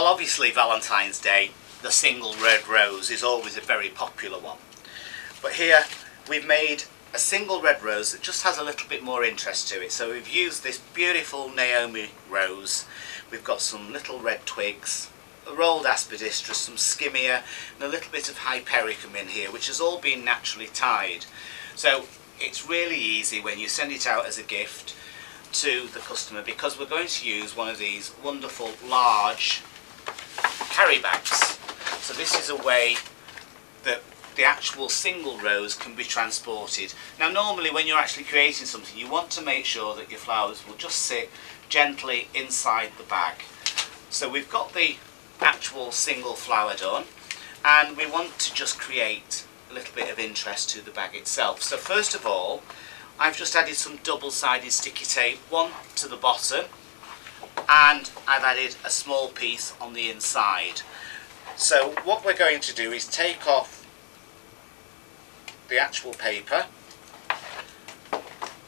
Well, obviously Valentine's Day, the single red rose is always a very popular one. But here we've made a single red rose that just has a little bit more interest to it. So we've used this beautiful Naomi rose. We've got some little red twigs, a rolled aspidistra, some skimmia, and a little bit of hypericum in here, which has all been naturally tied. So it's really easy when you send it out as a gift to the customer, because we're going to use one of these wonderful large carry bags. So this is a way that the actual single rose can be transported. Now normally when you're actually creating something, you want to make sure that your flowers will just sit gently inside the bag. So we've got the actual single flower done, and we want to just create a little bit of interest to the bag itself. So first of all, I've just added some double-sided sticky tape, one to the bottom, and I've added a small piece on the inside. So what we're going to do is take off the actual paper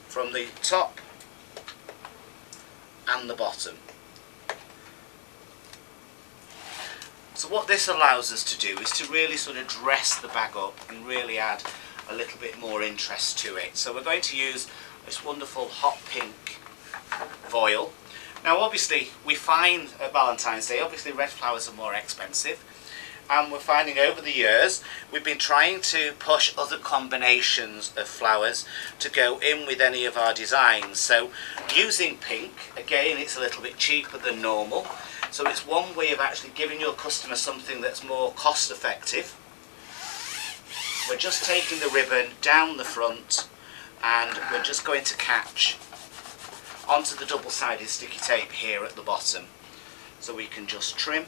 from the top and the bottom. So what this allows us to do is to really sort of dress the bag up and really add a little bit more interest to it. So we're going to use this wonderful hot pink foil. Now obviously we find at Valentine's Day, obviously red flowers are more expensive, and we're finding over the years we've been trying to push other combinations of flowers to go in with any of our designs. So using pink, again it's a little bit cheaper than normal, so it's one way of actually giving your customer something that's more cost effective. We're just taking the ribbon down the front and we're just going to catch onto the double-sided sticky tape here at the bottom. So we can just trim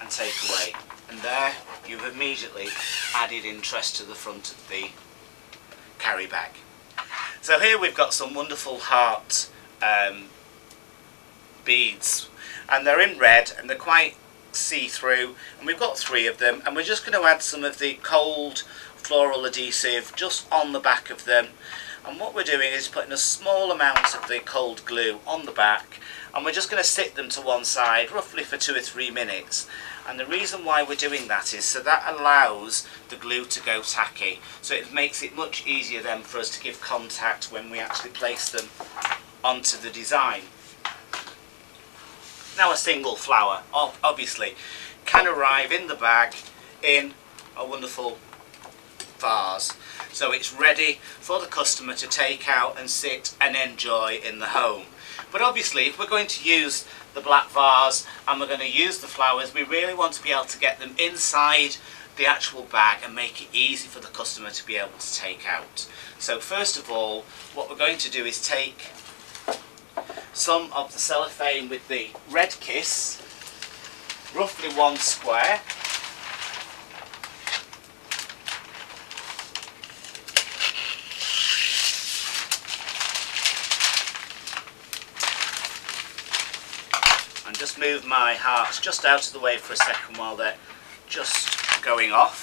and take away. And there you've immediately added interest to the front of the carry bag. So here we've got some wonderful heart beads, and they're in red and they're quite see-through, and we've got 3 of them, and we're just going to add some of the cold floral adhesive just on the back of them. And what we're doing is putting a small amount of the cold glue on the back, and we're just going to sit them to one side roughly for 2 or 3 minutes. And the reason why we're doing that is so that allows the glue to go tacky, so it makes it much easier then for us to give contact when we actually place them onto the design. Now a single flower obviously can arrive in the bag in a wonderful vase, so it's ready for the customer to take out and sit and enjoy in the home. But obviously if we're going to use the black vase and we're going to use the flowers, we really want to be able to get them inside the actual bag and make it easy for the customer to be able to take out. So first of all, what we're going to do is take some of the cellophane with the red kiss, roughly 1 square, and just move my hearts just out of the way for a second while they're just going off.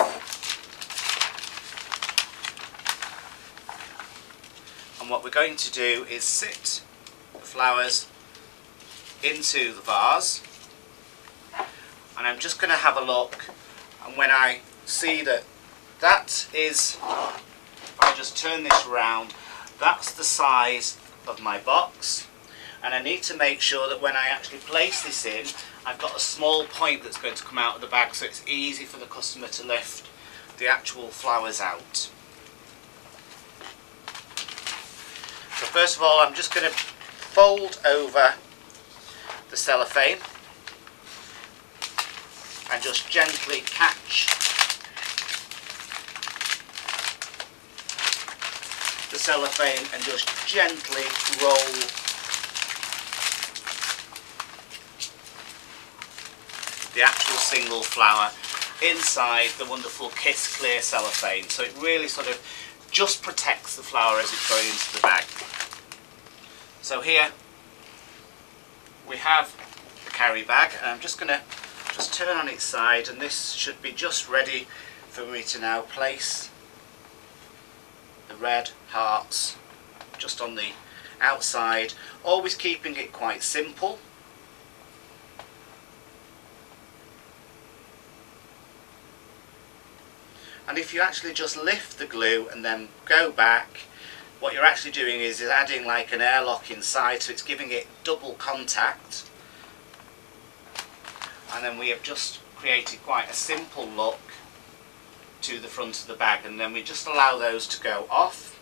And what we're going to do is sit flowers into the vase, and I'm just going to have a look, and when I see that that is, if I just turn this around, that's the size of my box, and I need to make sure that when I actually place this in, I've got a small point that's going to come out of the bag, so it's easy for the customer to lift the actual flowers out. So first of all I'm just going to fold over the cellophane and just gently catch the cellophane and just gently roll the actual single flower inside the wonderful Kiss Clear cellophane, so it really sort of just protects the flower as it's going into the bag. So here we have the carry bag, and I'm just going to just turn on its side, and this should be just ready for me to now place the red hearts just on the outside, always keeping it quite simple. And if you actually just lift the glue and then go back, what you're actually doing is adding like an airlock inside, so it's giving it double contact. And then we have just created quite a simple look to the front of the bag, and then we just allow those to go off.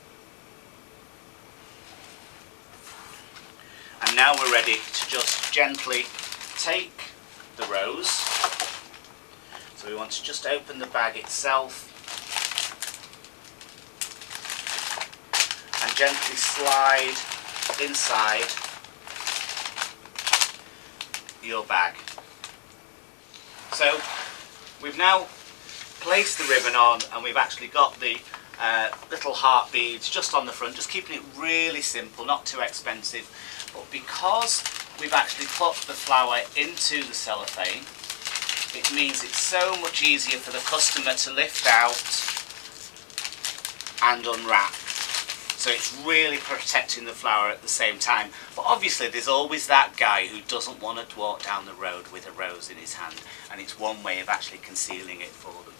And now we're ready to just gently take the rose. So we want to just open the bag itself and gently slide inside your bag. So we've now placed the ribbon on, and we've actually got the little heart beads just on the front, just keeping it really simple, not too expensive. But because we've actually put the flower into the cellophane, it means it's so much easier for the customer to lift out and unwrap. So it's really protecting the flower at the same time. But obviously there's always that guy who doesn't want to walk down the road with a rose in his hand, and it's one way of actually concealing it for them.